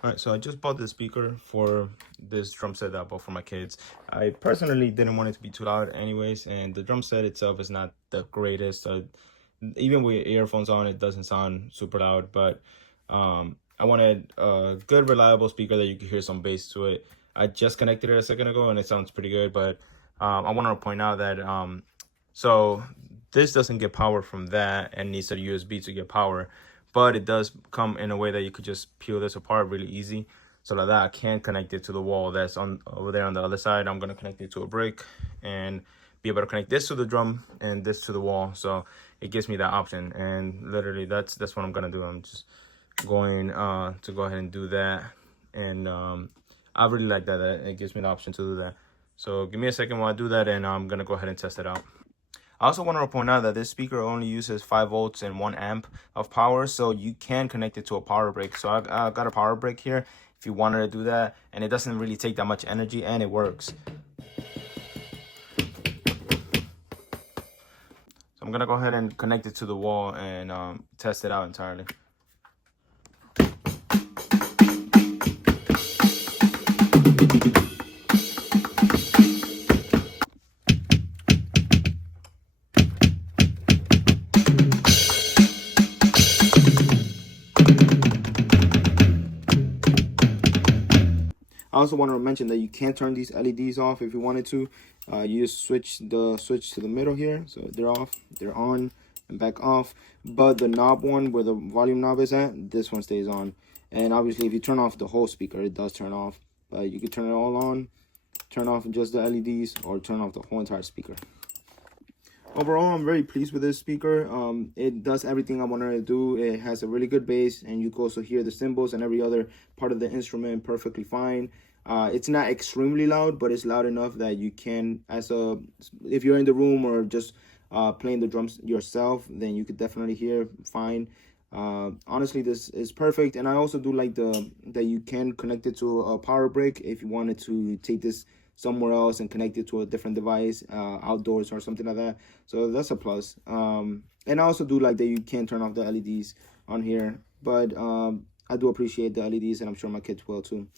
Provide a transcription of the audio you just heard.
All right, so I just bought the speaker for this drum set that I bought for my kids. I personally didn't want it to be too loud anyways, and the drum set itself is not the greatest. Even with earphones on, it doesn't sound super loud, but I wanted a good, reliable speaker that you could hear some bass to it. I just connected it a second ago, and it sounds pretty good, but I want to point out that so this doesn't get power from that and needs a USB to get power, but it does come in a way that you could just peel this apart really easy. So like that, I can connect it to the wall that's on over there on the other side. I'm gonna connect it to a brick and be able to connect this to the drum and this to the wall. So it gives me that option, and literally that's what I'm gonna do. I'm just going to go ahead and do that, and I really like that it gives me the option to do that. So give me a second while I do that, and I'm gonna go ahead and test it out. I also want to point out that this speaker only uses 5 volts and 1 amp of power, so you can connect it to a power brick. So I got a power brick here if you wanted to do that, and it doesn't really take that much energy, and it works. So I'm gonna go ahead and connect it to the wall and test it out entirely. I also want to mention that you can turn these LEDs off if you wanted to. You just switch to the middle here, so they're off, they're on, and back off. But the knob one, where the volume knob is at, this one stays on. And obviously, if you turn off the whole speaker, it does turn off. But you can turn it all on, turn off just the LEDs, or turn off the whole entire speaker. Overall, I'm very pleased with this speaker. It does everything I wanted to do. It has a really good bass, and you can also hear the cymbals and every other part of the instrument perfectly fine. It's not extremely loud, but it's loud enough that you can, if you're in the room or just playing the drums yourself, then you could definitely hear fine. Honestly, this is perfect, and I also do like that you can connect it to a power brick if you wanted to take this somewhere else and connect it to a different device, outdoors or something like that. So that's a plus. And I also do like that you can turn off the LEDs on here, but I do appreciate the LEDs, and I'm sure my kids will too.